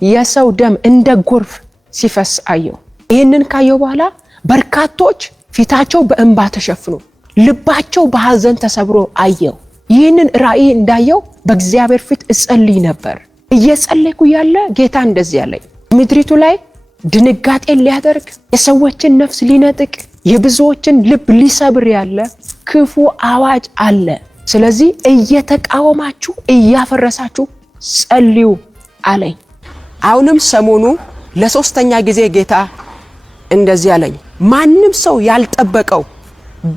የሰው ደም እንደ ጎርፍ ሲፈስ አየው። ይሄንን ካየው በኋላ በርካቶች ፊታቸው በእንባ ተሸፍኖ ልባቸው በሐዘን ተሰብሮ አየው። ይህንን ራእይ እንዳየው በእግዚአብሔር ፊት እጸልይ ነበር። እየጸለይኩ ያለ ጌታ እንደዚህ ያለኝ ምድሪቱ ላይ ድንጋጤ ሊያደርግ የሰዎችን ነፍስ ሊነጥቅ የብዙዎችን ልብ ሊሰብር ያለ ክፉ አዋጅ አለ። ስለዚህ እየተቃወማችሁ እያፈረሳችሁ ጸልዩ አለኝ። አሁንም ሰሞኑ ለሶስተኛ ጊዜ ጌታ እንደዚህ አለኝ። ማንም ሰው ያልጠበቀው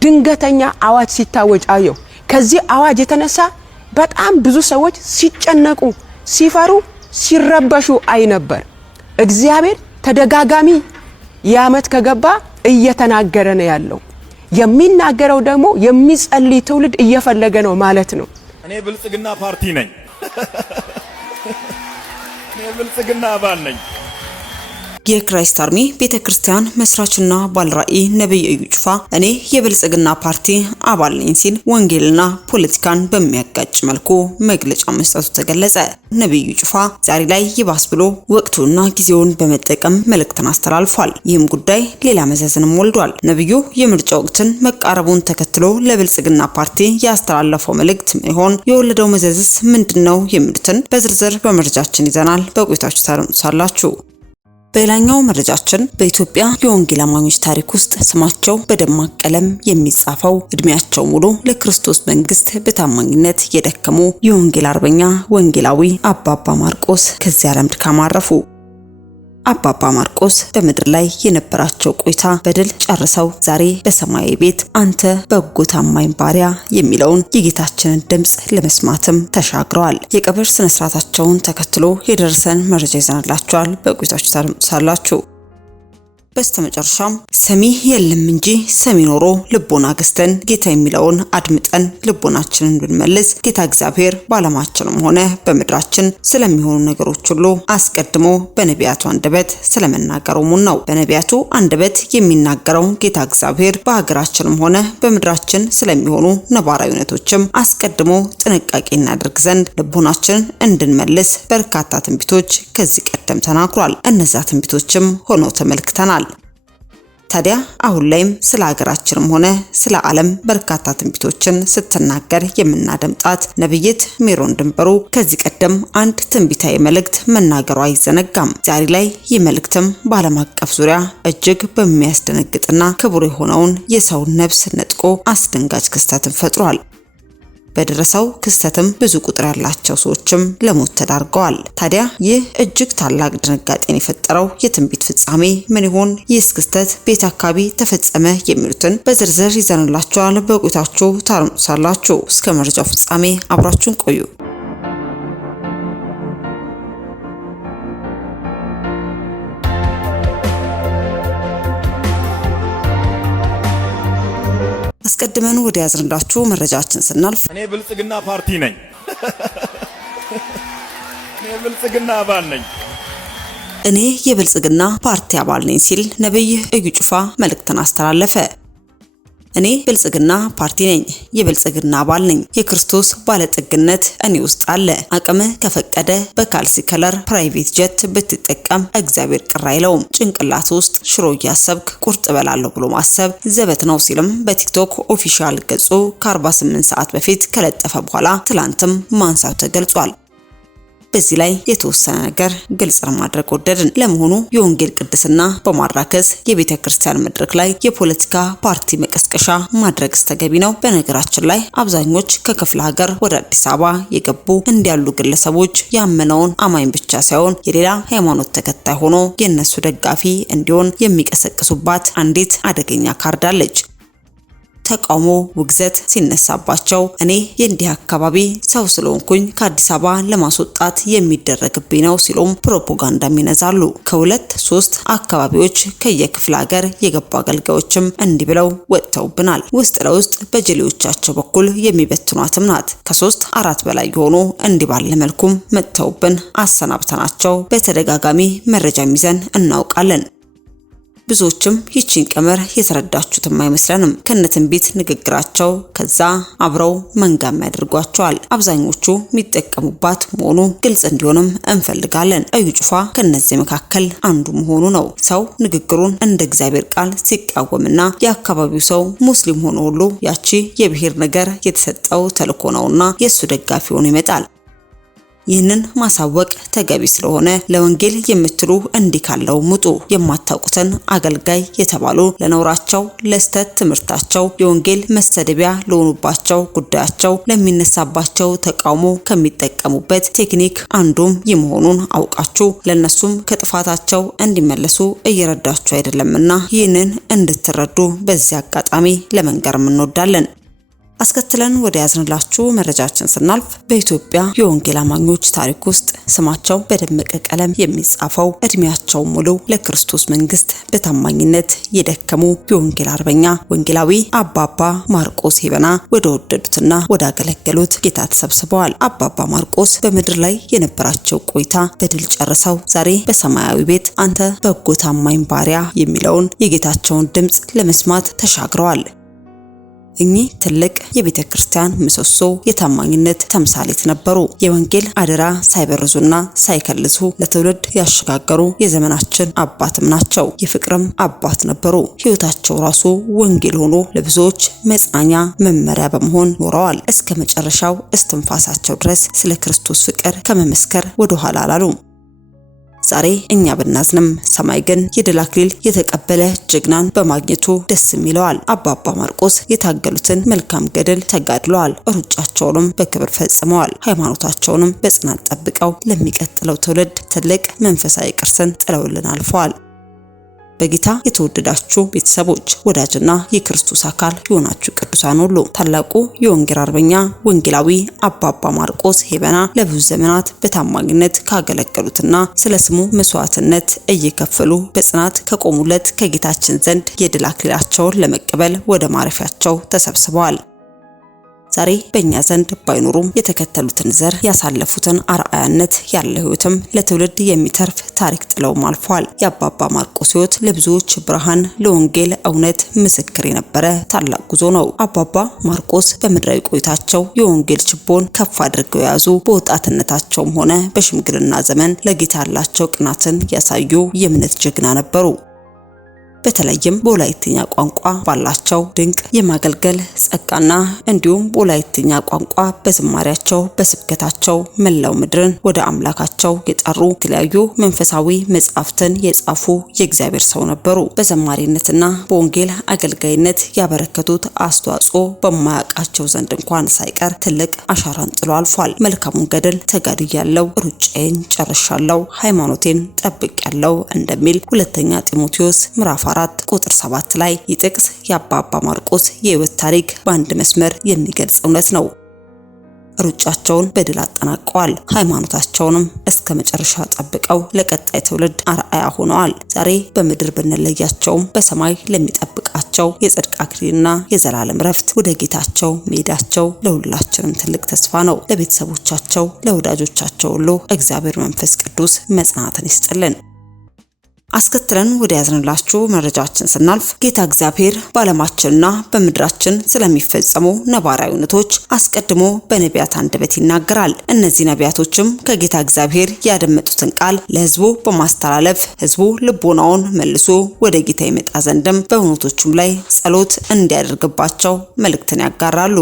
ድንገተኛ አዋጅ ሲታወጅ አየው። ከዚህ አዋጅ የተነሳ በጣም ብዙ ሰዎች ሲጨነቁ፣ ሲፈሩ፣ ሲረበሹ አይ ነበር። እግዚአብሔር ተደጋጋሚ የዓመት ከገባ እየተናገረ ነው ያለው። የሚናገረው ደግሞ የሚጸልይ ትውልድ እየፈለገ ነው ማለት ነው። እኔ ብልጽግና ፓርቲ ነኝ። እኔ ብልጽግና አባል ነኝ። የክራይስት አርሚ ቤተክርስቲያን መስራችና ባለራዕይ ነብይ እዩ ጩፋ እኔ የብልጽግና ፓርቲ አባል ነኝ ሲል ወንጌልና ፖለቲካን በሚያጋጭ መልኩ መግለጫ መስጠቱ ተገለጸ። ነብዩ ጩፋ ዛሬ ላይ ይባስ ብሎ ወቅቱና ጊዜውን በመጠቀም መልእክትን አስተላልፏል። ይህም ጉዳይ ሌላ መዘዝንም ወልዷል። ነብዩ የምርጫ ወቅትን መቃረቡን ተከትሎ ለብልጽግና ፓርቲ ያስተላለፈው መልእክት ይሆን የወለደው መዘዝስ ምንድነው የሚሉትን በዝርዝር በመረጃችን ይዘናል። በቆይታችሁ ታደምጡታላችሁ። በሌላኛው መረጃችን በኢትዮጵያ የወንጌል አማኞች ታሪክ ውስጥ ስማቸው በደማቅ ቀለም የሚጻፈው እድሜያቸው ሙሉ ለክርስቶስ መንግስት በታማኝነት የደከሙ የወንጌል አርበኛ ወንጌላዊ አባባ ማርቆስ ከዚህ ዓለም ድካም አረፉ። አባባ ማርቆስ በምድር ላይ የነበራቸው ቆይታ በድል ጨርሰው ዛሬ በሰማያዊ ቤት አንተ በጎ ታማኝ ባሪያ የሚለውን የጌታችንን ድምጽ ለመስማትም ተሻግረዋል። የቀብር ስነ ስርዓታቸውን ተከትሎ የደረሰን መረጃ ይዘናላችኋል። በቆይታችሁ ታደምጡታላችሁ። በስተመጨረሻም ሰሚ የለም እንጂ ሰሚ ኖሮ ልቦና ገዝተን ጌታ የሚለውን አድምጠን ልቦናችንን ብንመልስ ጌታ እግዚአብሔር በዓለማችንም ሆነ በምድራችን ስለሚሆኑ ነገሮች ሁሉ አስቀድሞ በነቢያቱ አንደበት ስለመናገሩም ነው። በነቢያቱ አንደበት የሚናገረው ጌታ እግዚአብሔር በሀገራችንም ሆነ በምድራችን ስለሚሆኑ ነባራዊ ሁኔታዎችም አስቀድሞ ጥንቃቄ እናደርግ ዘንድ ልቦናችንን እንድንመልስ በርካታ ትንቢቶች ከዚህ ቀደም ተናግሯል። እነዛ ትንቢቶችም ሆነው ተመልክተናል። ታዲያ አሁን ላይም ስለ ሀገራችንም ሆነ ስለ ዓለም በርካታ ትንቢቶችን ስትናገር የምናደምጣት ነብይት ሜሮን ድንበሩ ከዚህ ቀደም አንድ ትንቢታዊ መልእክት መናገሯ አይዘነጋም። ዛሬ ላይ ይህ መልእክትም በዓለም አቀፍ ዙሪያ እጅግ በሚያስደነግጥና ክቡር የሆነውን የሰው ነፍስ ነጥቆ አስደንጋጭ ክስተትን ፈጥሯል። በደረሰው ክስተትም ብዙ ቁጥር ያላቸው ሰዎችም ለሞት ተዳርገዋል። ታዲያ ይህ እጅግ ታላቅ ድንጋጤን የፈጠረው የትንቢት ፍጻሜ ምን ይሆን? ይህስ ክስተት ቤት አካባቢ ተፈጸመ የሚሉትን በዝርዝር ይዘንላችኋል። በቆይታችሁ ታደምጡታላችሁ። እስከ መረጃው ፍጻሜ አብራችሁን ቆዩ። አስቀድመን ወደ ያዝንላችሁ መረጃችን ስናልፍ እኔ ብልጽግና ፓርቲ ነኝ። እኔ ብልጽግና አባል ነኝ። እኔ የብልጽግና ፓርቲ አባል ነኝ ሲል ነብይ እዩ ጩፋ መልእክትን አስተላለፈ። እኔ ብልጽግና ፓርቲ ነኝ፣ የብልጽግና አባል ነኝ። የክርስቶስ ባለጠግነት እኔ ውስጥ አለ። አቅም ከፈቀደ በካልሲ ከለር ፕራይቬት ጀት ብትጠቀም እግዚአብሔር ቅር አይለውም። ጭንቅላት ውስጥ ሽሮ እያሰብክ ቁርጥ በላለሁ ብሎ ማሰብ ዘበት ነው ሲልም በቲክቶክ ኦፊሻል ገጹ ከ48 ሰዓት በፊት ከለጠፈ በኋላ ትላንትም ማንሳቱ ተገልጿል። በዚህ ላይ የተወሰነ ነገር ግልጽ ለማድረግ ወደድን። ለመሆኑ የወንጌል ቅድስና በማራከስ የቤተ ክርስቲያን መድረክ ላይ የፖለቲካ ፓርቲ መቀስቀሻ ማድረግስ ተገቢ ነው? በነገራችን ላይ አብዛኞች ከክፍለ ሀገር ወደ አዲስ አበባ የገቡ እንዲያሉ ግለሰቦች ያመነውን አማኝ ብቻ ሳይሆን የሌላ ሃይማኖት ተከታይ ሆኖ የነሱ ደጋፊ እንዲሆን የሚቀሰቅሱባት አንዲት አደገኛ ካርድ አለች። ተቃውሞ ውግዘት ሲነሳባቸው እኔ የእንዲህ አካባቢ ሰው ስለሆንኩኝ ከአዲስ አበባ ለማስወጣት የሚደረግብኝ ነው ሲሉም ፕሮፓጋንዳ ይነዛሉ። ከሁለት ሶስት አካባቢዎች ከየክፍለ ሀገር የገቡ አገልጋዮችም እንዲህ ብለው ወጥተውብናል። ውስጥ ለውስጥ በጀሌዎቻቸው በኩል የሚበትኗትም ናት። ከ3 4 በላይ የሆኑ እንዲህ ባለ መልኩም መጥተውብን አሰናብተናቸው በተደጋጋሚ መረጃ ይዘን እናውቃለን። ብዙዎችም ይህችን ቀመር የተረዳችሁትም አይመስለንም። ከነትንቢት ንግግራቸው ከዛ አብረው መንጋማ ያደርጓቸዋል። አብዛኞቹ የሚጠቀሙባት መሆኑ ግልጽ እንዲሆንም እንፈልጋለን። እዩ ጩፋ ከነዚህ መካከል አንዱ መሆኑ ነው። ሰው ንግግሩን እንደ እግዚአብሔር ቃል ሲቃወምና የአካባቢው ሰው ሙስሊም ሆኖ ሁሉ ያቺ የብሔር ነገር የተሰጠው ተልእኮ ነውና የሱ ደጋፊ ሆኖ ይመጣል። ይህንን ማሳወቅ ተገቢ ስለሆነ ለወንጌል የምትሉ እንዲህ ካለው ሙጡ። የማታውቁትን አገልጋይ የተባሉ ለነውራቸው ለስተት ትምህርታቸው የወንጌል መሰደቢያ ለሆኑባቸው ጉዳያቸው ለሚነሳባቸው ተቃውሞ ከሚጠቀሙበት ቴክኒክ አንዱም ይመሆኑን አውቃችሁ ለነሱም ከጥፋታቸው እንዲመለሱ እየረዳችሁ አይደለምና ይህንን እንድትረዱ በዚህ አጋጣሚ ለመንገር እንወዳለን። አስከትለን ወደ ያዝንላችሁ መረጃችን ስናልፍ በኢትዮጵያ የወንጌል አማኞች ታሪክ ውስጥ ስማቸው በደመቀ ቀለም የሚጻፈው እድሜያቸው ሙሉ ለክርስቶስ መንግስት በታማኝነት የደከሙ የወንጌል አርበኛ ወንጌላዊ አባባ ማርቆስ ሄበና ወደ ወደዱትና ወደ አገለገሉት ጌታ ተሰብስበዋል። አባባ ማርቆስ በምድር ላይ የነበራቸው ቆይታ በድል ጨርሰው ዛሬ በሰማያዊ ቤት አንተ በጎ ታማኝ ባሪያ የሚለውን የጌታቸውን ድምጽ ለመስማት ተሻግረዋል። እኚህ ትልቅ የቤተ ክርስቲያን ምሰሶ የታማኝነት ተምሳሌት ነበሩ። የወንጌል አደራ ሳይበርዙና ሳይከልሱ ለትውልድ ያሸጋገሩ የዘመናችን አባትም ናቸው። የፍቅርም አባት ነበሩ። ሕይወታቸው ራሱ ወንጌል ሆኖ ለብዙዎች መጽናኛ መመሪያ በመሆን ኖረዋል። እስከ መጨረሻው እስትንፋሳቸው ድረስ ስለ ክርስቶስ ፍቅር ከመመስከር ወደ ኋላ አላሉም። ዛሬ እኛ ብናዝንም ሰማይ ግን የድል አክሊል የተቀበለ ጀግናን በማግኘቱ ደስ ይለዋል። አባባ ማርቆስ የታገሉትን መልካም ገድል ተጋድለዋል። ሩጫቸውንም በክብር ፈጽመዋል። ሃይማኖታቸውንም በጽናት ጠብቀው ለሚቀጥለው ትውልድ ትልቅ መንፈሳዊ ቅርስን ጥለውልን አልፈዋል። በጌታ የተወደዳችሁ ቤተሰቦች ወዳጅና የክርስቶስ አካል የሆናችሁ ቅዱሳን ሁሉ ታላቁ የወንጌል አርበኛ ወንጌላዊ አባባ ማርቆስ ሄበና ለብዙ ዘመናት በታማኝነት ካገለገሉትና ስለ ስሙ መስዋዕትነት እየከፈሉ በጽናት ከቆሙለት ከጌታችን ዘንድ የድል አክሊላቸውን ለመቀበል ወደ ማረፊያቸው ተሰብስበዋል። ዛሬ በእኛ ዘንድ ባይኖሩም የተከተሉትን ዘር ያሳለፉትን አርአያነት ያለ ሕይወትም ለትውልድ የሚተርፍ ታሪክ ጥለውም አልፈዋል። የአባባ ማርቆስ ሕይወት ለብዙዎች ብርሃን፣ ለወንጌል እውነት ምስክር የነበረ ታላቅ ጉዞ ነው። አባባ ማርቆስ በምድራዊ ቆይታቸው የወንጌል ችቦን ከፍ አድርገው የያዙ፣ በወጣትነታቸውም ሆነ በሽምግልና ዘመን ለጌታ ያላቸው ቅናትን ያሳዩ የእምነት ጀግና ነበሩ። በተለይም በወላይትኛ ቋንቋ ባላቸው ድንቅ የማገልገል ጸጋና እንዲሁም በወላይትኛ ቋንቋ በዝማሪያቸው በስብከታቸው መላው ምድርን ወደ አምላካቸው የጠሩ የተለያዩ መንፈሳዊ መጻሕፍትን የጻፉ የእግዚአብሔር ሰው ነበሩ። በዘማሪነትና በወንጌል አገልጋይነት ያበረከቱት አስተዋጽኦ በማያውቃቸው ዘንድ እንኳን ሳይቀር ትልቅ አሻራን ጥሎ አልፏል። መልካሙን ገድል ተጋድያለሁ፣ ሩጫዬን ጨርሻለሁ፣ ሃይማኖቴን ጠብቄያለሁ እንደሚል ሁለተኛ ጢሞቴዎስ ምዕራፍ 4 ቁጥር 7 ላይ ይጥቅስ የአባባ ማርቆስ የሕይወት ታሪክ በአንድ መስመር የሚገልጽ እውነት ነው። ሩጫቸውን በድል አጠናቀዋል። ሃይማኖታቸውንም እስከ መጨረሻ ጠብቀው ለቀጣይ ትውልድ አርአያ ሆነዋል። ዛሬ በምድር ብንለያቸውም በሰማይ ለሚጠብቃቸው የጽድቅ አክሊልና የዘላለም ረፍት ወደ ጌታቸው መሄዳቸው ለሁላችንም ትልቅ ተስፋ ነው። ለቤተሰቦቻቸው ለወዳጆቻቸው ሁሉ እግዚአብሔር መንፈስ ቅዱስ መጽናናትን ይስጥልን። አስከትለን ወደ ያዝንላችሁ መረጃችን ስናልፍ ጌታ እግዚአብሔር በዓለማችንና በምድራችን ስለሚፈጸሙ ነባራዊ እውነቶች አስቀድሞ በነቢያት አንደበት ይናገራል። እነዚህ ነቢያቶችም ከጌታ እግዚአብሔር ያደመጡትን ቃል ለሕዝቡ በማስተላለፍ ሕዝቡ ልቦናውን መልሶ ወደ ጌታ ይመጣ ዘንድም በእውነቶቹም ላይ ጸሎት እንዲያደርግባቸው መልእክትን ያጋራሉ።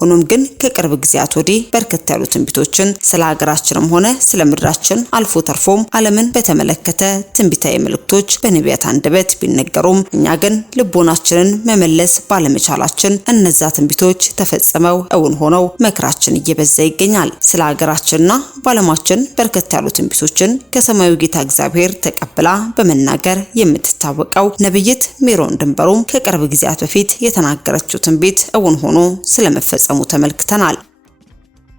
ሆኖም ግን ከቅርብ ጊዜያት ወዲህ በርከት ያሉ ትንቢቶችን ስለ ሀገራችንም ሆነ ስለ ምድራችን አልፎ ተርፎም ዓለምን በተመለከተ ትንቢታዊ መልእክቶች በነቢያት አንደበት ቢነገሩም እኛ ግን ልቦናችንን መመለስ ባለመቻላችን እነዛ ትንቢቶች ተፈጽመው እውን ሆነው መከራችን እየበዛ ይገኛል። ስለ ሀገራችንና ባለማችን በርከት ያሉ ትንቢቶችን ከሰማዩ ጌታ እግዚአብሔር ተቀብላ በመናገር የምትታወቀው ነብይት ሜሮን ድንበሩም ከቅርብ ጊዜያት በፊት የተናገረችው ትንቢት እውን ሆኖ ስለመፈጸሙ ተመልክተናል።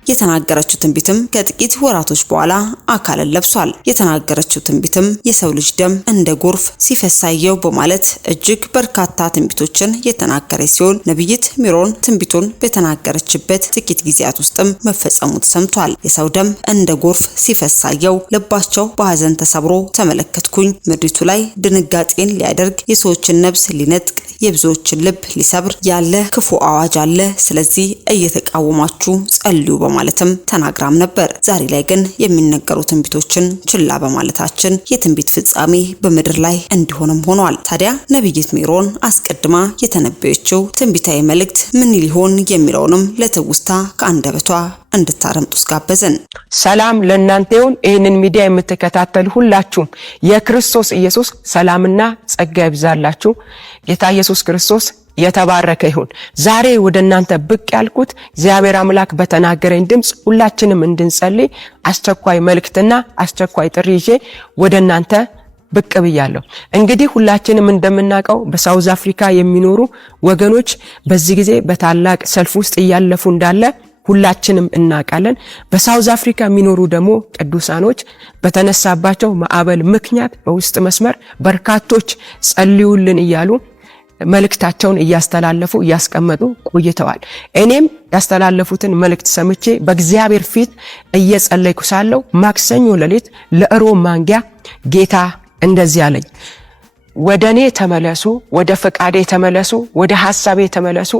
የተናገረችው ትንቢትም ከጥቂት ወራቶች በኋላ አካልን ለብሷል። የተናገረችው ትንቢትም የሰው ልጅ ደም እንደ ጎርፍ ሲፈሳየው በማለት እጅግ በርካታ ትንቢቶችን የተናገረች ሲሆን ነብይት ሜሮን ትንቢቱን በተናገረችበት ጥቂት ጊዜያት ውስጥም መፈጸሙ ተሰምቷል። የሰው ደም እንደ ጎርፍ ሲፈሳየው ልባቸው በሐዘን ተሰብሮ ተመለከትኩኝ። ምድሪቱ ላይ ድንጋጤን ሊያደርግ የሰዎችን ነፍስ ሊነጥቅ የብዙዎችን ልብ ሊሰብር ያለ ክፉ አዋጅ አለ። ስለዚህ እየተቃወማችሁ ጸልዩ በማለትም ተናግራም ነበር። ዛሬ ላይ ግን የሚነገሩ ትንቢቶችን ችላ በማለታችን የትንቢት ፍጻሜ በምድር ላይ እንዲሆንም ሆኗል። ታዲያ ነብይት ሜሮን አስቀድማ የተነበየችው ትንቢታዊ መልእክት ምን ሊሆን የሚለውንም ለትውስታ ከአንደበቷ እንድታረምጡስ ጋበዘን። ሰላም ለእናንተ ይሁን። ይህንን ሚዲያ የምትከታተሉ ሁላችሁም የክርስቶስ ኢየሱስ ሰላምና ጸጋ ይብዛላችሁ። ጌታ ኢየሱስ ክርስቶስ የተባረከ ይሁን። ዛሬ ወደ እናንተ ብቅ ያልኩት እግዚአብሔር አምላክ በተናገረኝ ድምጽ ሁላችንም እንድንጸልይ አስቸኳይ መልእክትና አስቸኳይ ጥሪ ይዤ ወደ እናንተ ብቅ ብያለሁ። እንግዲህ ሁላችንም እንደምናውቀው በሳውዝ አፍሪካ የሚኖሩ ወገኖች በዚህ ጊዜ በታላቅ ሰልፍ ውስጥ እያለፉ እንዳለ ሁላችንም እናውቃለን። በሳውዝ አፍሪካ የሚኖሩ ደግሞ ቅዱሳኖች በተነሳባቸው ማዕበል ምክንያት በውስጥ መስመር በርካቶች ጸልዩልን እያሉ መልእክታቸውን እያስተላለፉ እያስቀመጡ ቆይተዋል። እኔም ያስተላለፉትን መልእክት ሰምቼ በእግዚአብሔር ፊት እየጸለይኩ ሳለሁ ማክሰኞ ሌሊት ለእሮብ ማንጊያ ጌታ እንደዚህ አለኝ፣ ወደኔ ተመለሱ፣ ወደ ፈቃዴ ተመለሱ፣ ወደ ሐሳቤ ተመለሱ፣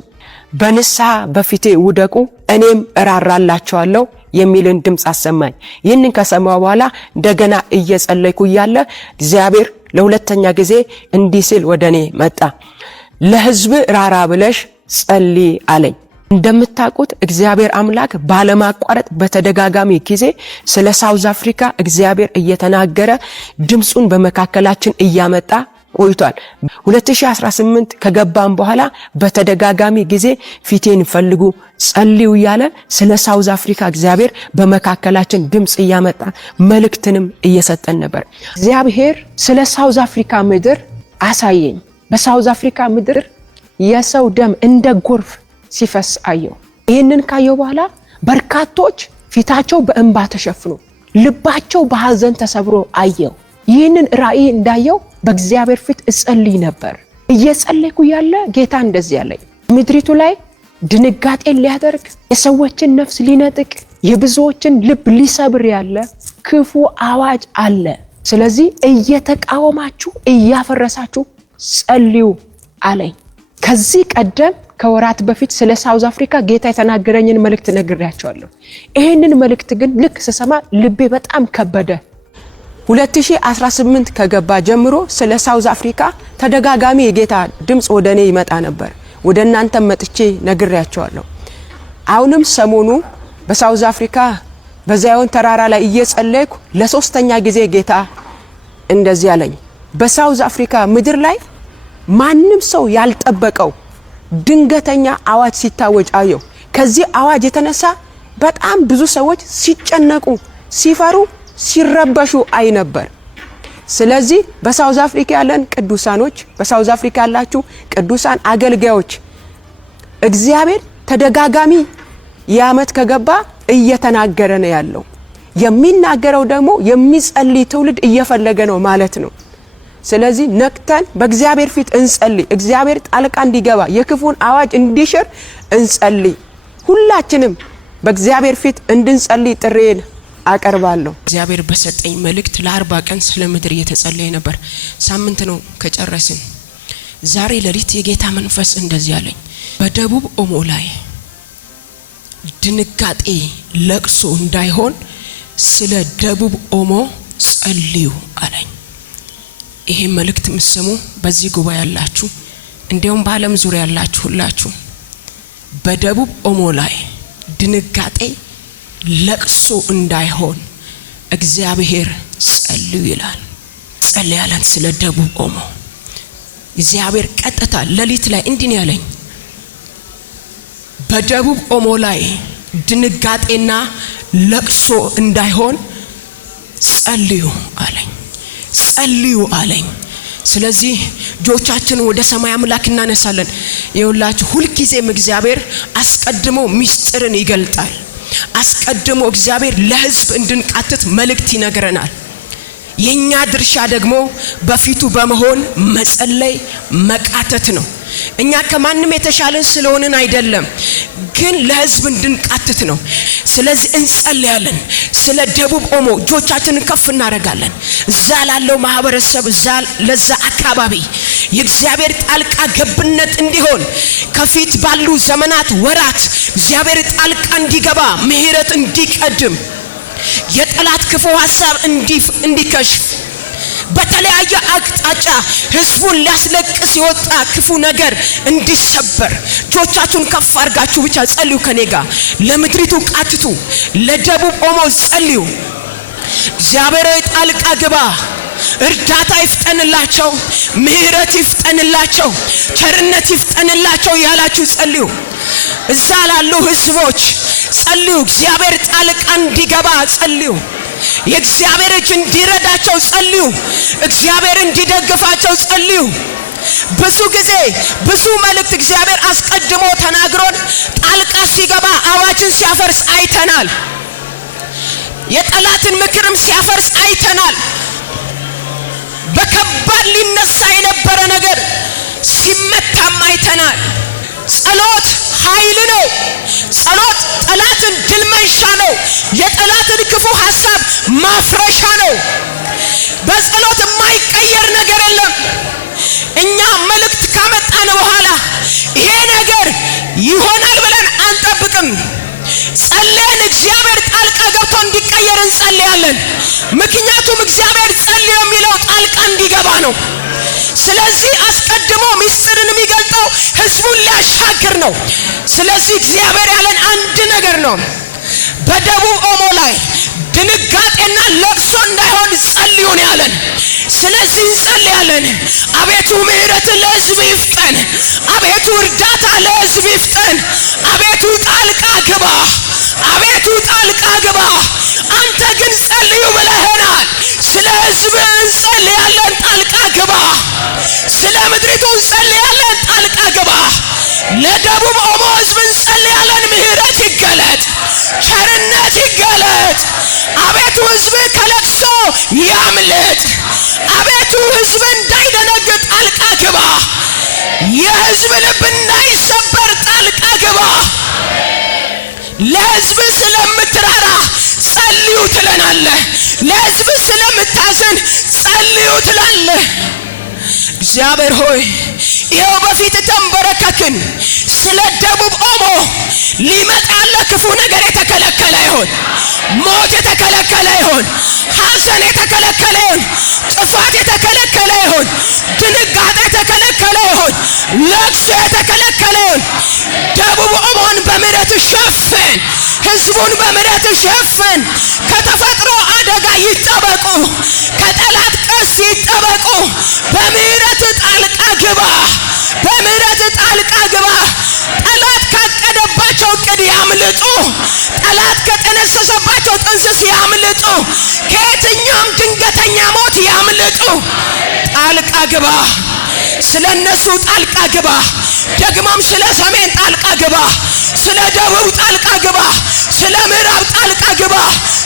በንስሐ በፊቴ ውደቁ፣ እኔም እራራላችኋለሁ የሚልን ድምጽ አሰማኝ። ይህንን ከሰማሁ በኋላ እንደገና እየጸለይኩ ያለ እግዚአብሔር ለሁለተኛ ጊዜ እንዲህ ሲል ወደኔ መጣ። ለሕዝብ ራራ ብለሽ ጸልይ አለኝ። እንደምታውቁት እግዚአብሔር አምላክ ባለማቋረጥ በተደጋጋሚ ጊዜ ስለ ሳውዝ አፍሪካ እግዚአብሔር እየተናገረ ድምጹን በመካከላችን እያመጣ ቆይቷል። 2018 ከገባን በኋላ በተደጋጋሚ ጊዜ ፊቴን ፈልጉ ጸልዩ ያለ ስለ ሳውዝ አፍሪካ እግዚአብሔር በመካከላችን ድምጽ እያመጣ መልእክትንም እየሰጠን ነበር። እግዚአብሔር ስለ ሳውዝ አፍሪካ ምድር አሳየኝ። በሳውዝ አፍሪካ ምድር የሰው ደም እንደ ጎርፍ ሲፈስ አየው። ይህንን ካየው በኋላ በርካቶች ፊታቸው በእንባ ተሸፍኖ ልባቸው በሐዘን ተሰብሮ አየው። ይህንን ራእይ እንዳየው በእግዚአብሔር ፊት እጸልይ ነበር። እየጸለይኩ ያለ ጌታ እንደዚህ ያለኝ፣ ምድሪቱ ላይ ድንጋጤን ሊያደርግ የሰዎችን ነፍስ ሊነጥቅ የብዙዎችን ልብ ሊሰብር ያለ ክፉ አዋጅ አለ። ስለዚህ እየተቃወማችሁ እያፈረሳችሁ ጸልዩ አለኝ። ከዚህ ቀደም ከወራት በፊት ስለ ሳውዝ አፍሪካ ጌታ የተናገረኝን መልእክት ነግሬያቸዋለሁ። ይሄንን መልእክት ግን ልክ ስሰማ ልቤ በጣም ከበደ። 2018 ከገባ ጀምሮ ስለ ሳውዝ አፍሪካ ተደጋጋሚ የጌታ ድምጽ ወደኔ ይመጣ ነበር። ወደ እናንተ መጥቼ ነግሬያቸዋለሁ። አሁንም ሰሞኑ በሳውዝ አፍሪካ በዛዮን ተራራ ላይ እየጸለይኩ ለሶስተኛ ጊዜ ጌታ እንደዚህ አለኝ፣ በሳውዝ አፍሪካ ምድር ላይ ማንም ሰው ያልጠበቀው ድንገተኛ አዋጅ ሲታወጅ አየው። ከዚህ አዋጅ የተነሳ በጣም ብዙ ሰዎች ሲጨነቁ፣ ሲፈሩ፣ ሲረበሹ አይ ነበር። ስለዚህ በሳውዝ አፍሪካ ያለን ቅዱሳኖች፣ በሳውዝ አፍሪካ ያላችሁ ቅዱሳን አገልጋዮች እግዚአብሔር ተደጋጋሚ የዓመት ከገባ እየተናገረ ነው ያለው። የሚናገረው ደግሞ የሚጸልይ ትውልድ እየፈለገ ነው ማለት ነው። ስለዚህ ነቅተን በእግዚአብሔር ፊት እንጸልይ። እግዚአብሔር ጣልቃ እንዲገባ የክፉን አዋጅ እንዲሽር እንጸልይ። ሁላችንም በእግዚአብሔር ፊት እንድንጸልይ ጥሬን አቀርባለሁ። እግዚአብሔር በሰጠኝ መልእክት ለ40 ቀን ስለ ምድር እየተጸለየ ነበር። ሳምንት ነው ከጨረስን። ዛሬ ሌሊት የጌታ መንፈስ እንደዚህ አለኝ፣ በደቡብ ኦሞ ላይ ድንጋጤ ለቅሶ እንዳይሆን ስለ ደቡብ ኦሞ ጸልዩ አለኝ። ይሄ መልእክት ምሰሙ በዚህ ጉባኤ ያላችሁ እንዲያውም በዓለም ዙሪያ ያላችሁ ሁላችሁ በደቡብ ኦሞ ላይ ድንጋጤ ለቅሶ እንዳይሆን እግዚአብሔር ጸልዩ ይላል። ጸልያለን ስለ ደቡብ ኦሞ። እግዚአብሔር ቀጥታ ሌሊት ላይ እንዲህ ነው ያለኝ፣ በደቡብ ኦሞ ላይ ድንጋጤና ለቅሶ እንዳይሆን ጸልዩ አለኝ። ጸልዩ አለኝ። ስለዚህ እጆቻችንን ወደ ሰማይ አምላክ እናነሳለን። ይኸውላችሁ ሁልጊዜም እግዚአብሔር አስቀድሞ ምስጢርን ይገልጣል። አስቀድሞ እግዚአብሔር ለሕዝብ እንድንቃትት መልእክት ይነግረናል። የኛ ድርሻ ደግሞ በፊቱ በመሆን መጸለይ መቃተት ነው። እኛ ከማንም የተሻለን ስለሆነን አይደለም፣ ግን ለሕዝብ እንድንቃትት ነው። ስለዚህ እንጸልያለን። ስለ ደቡብ ኦሞ እጆቻችንን ከፍ እናደርጋለን። እዛ ላለው ማህበረሰብ፣ እዛ ለዛ አካባቢ የእግዚአብሔር ጣልቃ ገብነት እንዲሆን ከፊት ባሉ ዘመናት ወራት እግዚአብሔር ጣልቃ እንዲገባ ምህረት እንዲቀድም የጠላት ክፉ ሐሳብ እንዲከሽፍ በተለያየ አቅጣጫ ህዝቡን ሊያስለቅስ የወጣ ክፉ ነገር እንዲሰበር እጆቻችሁን ከፍ አድርጋችሁ ብቻ ጸልዩ ከኔ ጋር። ለምድሪቱ ቃትቱ፣ ለደቡብ ኦሞ ጸልዩ። እግዚአብሔር ጣልቃ ግባ፣ እርዳታ ይፍጠንላቸው፣ ምህረት ይፍጠንላቸው፣ ቸርነት ይፍጠንላቸው ያላችሁ ጸልዩ። እዛ ላሉ ህዝቦች ጸልዩ። እግዚአብሔር ጣልቃ እንዲገባ ጸልዩ። የእግዚአብሔር እጅ እንዲረዳቸው ጸልዩ። እግዚአብሔር እንዲደግፋቸው ጸልዩ። ብዙ ጊዜ ብዙ መልእክት እግዚአብሔር አስቀድሞ ተናግሮን ጣልቃ ሲገባ አዋጅን ሲያፈርስ አይተናል። የጠላትን ምክርም ሲያፈርስ አይተናል። በከባድ ሊነሳ የነበረ ነገር ሲመታም አይተናል። ጸሎት ኃይል ነው። ጸሎት ጠላትን ድል መንሻ ነው። የጠላትን ክፉ ሐሳብ ማፍረሻ ነው። በጸሎት የማይቀየር ነገር የለም። እኛ መልእክት ካመጣን በኋላ ይሄ ነገር ይሆናል ብለን አንጠብቅም። ጸልየን እግዚአብሔር ጣልቃ ገብቶ እንዲቀየር እንጸልያለን። ምክንያቱም እግዚአብሔር ጸልዮ የሚለው ጣልቃ እንዲገባ ነው። ስለዚህ አስቀድሞ ምስጢርን የሚገልጠው ህዝቡን ሊያሻግር ነው። ስለዚህ እግዚአብሔር ያለን አንድ ነገር ነው። በደቡብ ኦሞ ላይ ድንጋጤና ለቅሶ እንዳይሆን ጸልዩ ነው ያለን። ስለዚህ እንጸልያለን። አቤቱ ምህረትን ለህዝብ ይፍጠን። አቤቱ እርዳታ ለህዝብ ይፍጠን። አቤቱ ጣልቃ ግባ። አቤቱ ጣልቃ ግባ። አንተ ግን ጸልዩ ብለህናል። ስለ ህዝብ እንጸልያለን፣ ጣልቃ ግባ። ስለ ምድሪቱ እንጸልያለን፣ ጣልቃ ግባ። ለደቡብ ኦሞ ህዝብ እንጸልያለን፣ ምህረት ይገለጥ፣ ቸርነት ይገለጥ። አቤቱ ህዝብ ከለቅሶ ያምልጥ። አቤቱ ህዝብ እንዳይደነግጥ ጣልቃ ግባ። የህዝብ ልብ እንዳይሰበር ጣልቃ ግባ። ለህዝብ ስለምትራራ ጸልዩ ትለናለህ። ለህዝብ ስለምታዝን ጸልዩ ትላለህ። እግዚአብሔር ሆይ ይኸው በፊት ተንበረከክን። ስለ ደቡብ ኦሞ ሊመጣ ያለ ክፉ ነገር የተከለከለ ይሁን። ሞት የተከለከለ ይሁን። ሐዘን የተከለከለ ይሁን። ጥፋት የተከለከለ ይሁን። ድንጋጤ የተከለከለ ይሁን። ለቅሶ የተከለከለ ይሁን። ደቡብ ኦሞን በምህረት ሸፍን። ህዝቡን በምህረት ሸፍን። ከተፈጥሮ አደጋ ይጠበቁ። ከጠላት ቀስ ይጠበቁ። በምህረት ጣልቃ ግባ። በምህረት ጣልቃ ግባ። ጠላት ካቀደባቸው እቅድ ያምልጡ። ጠላት ከጠነሰሰባቸው ጥንስስ ያምልጡ። ከየትኛውም ድንገተኛ ሞት ያምልጡ። ጣልቃ ግባ። ስለነሱ ጣልቃ ግባ። ደግሞም ስለ ሰሜን ጣልቃ ግባ። ስለ ደቡብ ጣልቃ ግባ። ስለ ምዕራብ ጣልቃ ግባ።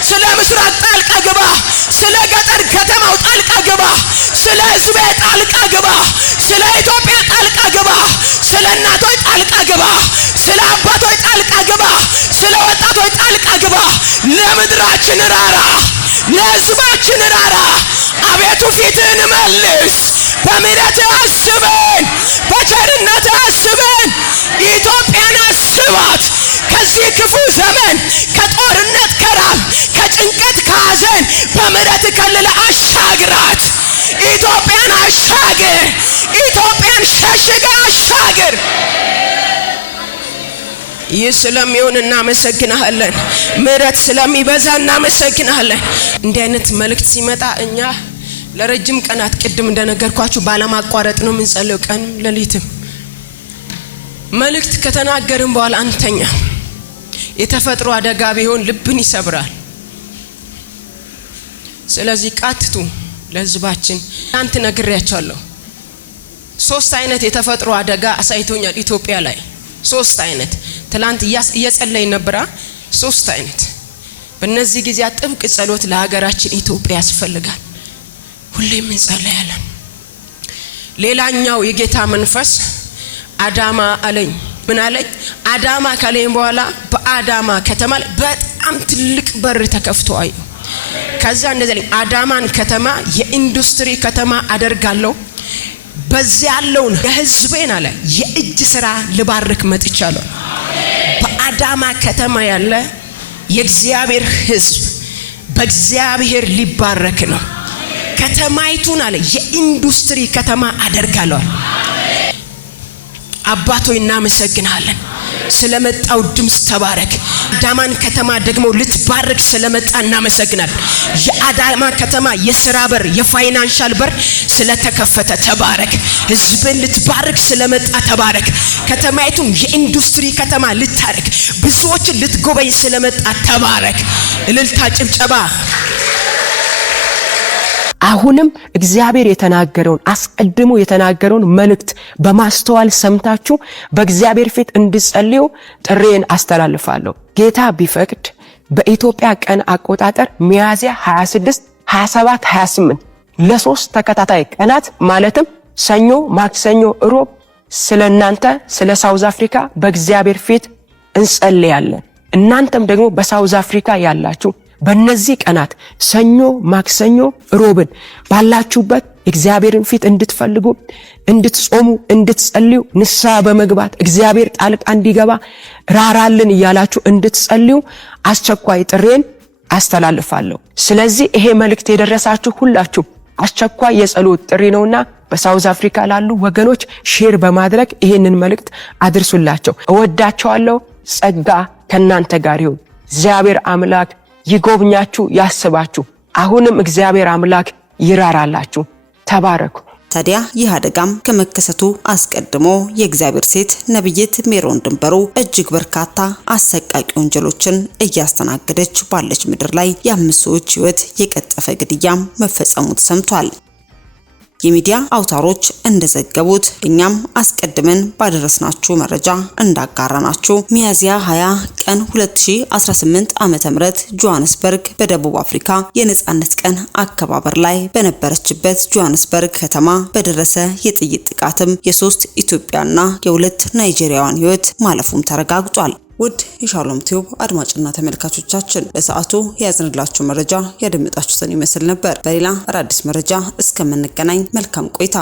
ስለ ምስራቅ ጣልቃ ግባ። ስለ ገጠር ከተማው ጣልቃ ግባ። ስለ ህዝቤ ጣልቃ ግባ። ስለ ኢትዮጵያ ጣልቃ ግባ። ስለ እናቶች ጣልቃ ግባ። ስለ አባቶች ጣልቃ ግባ። ስለ ወጣቶች ጣልቃ ግባ። ለምድራችን ራራ፣ ለህዝባችን ራራ። አቤቱ ፊትህን መልስ። በምህረት አስበን፣ በቸርነት አስበን። ኢትዮጵያን አስባት። ከዚህ ክፉ ዘመን፣ ከጦርነት፣ ከራብ፣ ከጭንቀት፣ ከሐዘን በምህረት ከልለ አሻግራት። ኢትዮጵያን አሻግር። ኢትዮጵያን ሸሽገ አሻግር። ይህ ስለሚሆን እናመሰግናለን። ምህረት ስለሚበዛ እናመሰግናለን። እንዲህ አይነት መልእክት ሲመጣ እኛ ለረጅም ቀናት ቅድም እንደነገርኳችሁ ባለማቋረጥ ነው የምንጸልየው፣ ቀንም ሌሊትም። መልእክት ከተናገርን በኋላ አንተኛ። የተፈጥሮ አደጋ ቢሆን ልብን ይሰብራል። ስለዚህ ቃትቱ ለህዝባችን። አንተ ነግሬያቸዋለሁ። 3 አይነት የተፈጥሮ አደጋ አሳይቶኛል ኢትዮጵያ ላይ 3 አይነት። ትላንት እየጸለይን ነበር። ሶስት አይነት በእነዚህ ጊዜያት ጥብቅ ጸሎት ለሀገራችን ኢትዮጵያ ያስፈልጋል። ሁሌም እንጸልያለን። ሌላኛው የጌታ መንፈስ አዳማ አለኝ። ምን አለኝ? አዳማ ካለኝ በኋላ በአዳማ ከተማ በጣም ትልቅ በር ተከፍቶ አየሁ። ከዛ እንደዚህ አዳማን ከተማ የኢንዱስትሪ ከተማ አደርጋለሁ፣ በዚያ ያለውን የህዝቤን አለ የእጅ ስራ ልባርክ መጥቻለሁ። በአዳማ ከተማ ያለ የእግዚአብሔር ህዝብ በእግዚአብሔር ሊባረክ ነው። ከተማይቱን አለ የኢንዱስትሪ ከተማ አደርጋለሁ። አባቶይ እናመሰግናለን ስለመጣው ድምጽ ተባረክ። አዳማን ከተማ ደግሞ ልትባርክ ስለመጣ እናመሰግናለን። የአዳማ ከተማ የሥራ በር የፋይናንሻል በር ስለተከፈተ ተባረክ። ህዝብን ልትባርክ ስለመጣ ተባረክ። ከተማይቱን የኢንዱስትሪ ከተማ ልታረክ ብዙዎችን ልትጎበኝ ስለመጣ ተባረክ። እልልታ ጭብጨባ። አሁንም እግዚአብሔር የተናገረውን አስቀድሞ የተናገረውን መልእክት በማስተዋል ሰምታችሁ በእግዚአብሔር ፊት እንድጸልዩ ጥሬን አስተላልፋለሁ። ጌታ ቢፈቅድ በኢትዮጵያ ቀን አቆጣጠር ሚያዝያ 26 27 28 ለሶስት ተከታታይ ቀናት ማለትም ሰኞ ማክሰኞ ሮብ ስለናንተ ስለ ሳውዝ አፍሪካ በእግዚአብሔር ፊት እንጸልያለን። እናንተም ደግሞ በሳውዝ አፍሪካ ያላችሁ በእነዚህ ቀናት ሰኞ ማክሰኞ ሮብን ባላችሁበት እግዚአብሔርን ፊት እንድትፈልጉ እንድትጾሙ እንድትጸልዩ ንስሐ በመግባት እግዚአብሔር ጣልቃ እንዲገባ ራራልን እያላችሁ እንድትጸልዩ አስቸኳይ ጥሬን አስተላልፋለሁ። ስለዚህ ይሄ መልእክት የደረሳችሁ ሁላችሁ አስቸኳይ የጸሎት ጥሪ ነውና በሳውዝ አፍሪካ ላሉ ወገኖች ሼር በማድረግ ይሄንን መልእክት አድርሱላቸው። እወዳቸዋለሁ። ጸጋ ከናንተ ጋር ይሁን። እግዚአብሔር አምላክ ይጎብኛችሁ ያስባችሁ። አሁንም እግዚአብሔር አምላክ ይራራላችሁ። ተባረኩ። ታዲያ ይህ አደጋም ከመከሰቱ አስቀድሞ የእግዚአብሔር ሴት ነብይት ሜሮን ድንበሩ እጅግ በርካታ አሰቃቂ ወንጀሎችን እያስተናገደች ባለች ምድር ላይ የአምስት ሰዎች ሕይወት የቀጠፈ ግድያም መፈጸሙ ተሰምቷል። የሚዲያ አውታሮች እንደዘገቡት እኛም አስቀድመን ባደረስናችሁ መረጃ እንዳጋራናችሁ ሚያዝያ 20 ቀን 2018 ዓ.ም ጆሃንስበርግ በደቡብ አፍሪካ የነጻነት ቀን አከባበር ላይ በነበረችበት ጆሃንስበርግ ከተማ በደረሰ የጥይት ጥቃትም የ3 ኢትዮጵያና የ2 ናይጄሪያውያን ሕይወት ማለፉም ተረጋግጧል። ውድ የሻሎም ቲዩብ አድማጭና ተመልካቾቻችን ለሰዓቱ ያዝንላችሁ መረጃ ያደመጣችሁትን ይመስል ነበር። በሌላ አዲስ መረጃ እስከምንገናኝ መልካም ቆይታ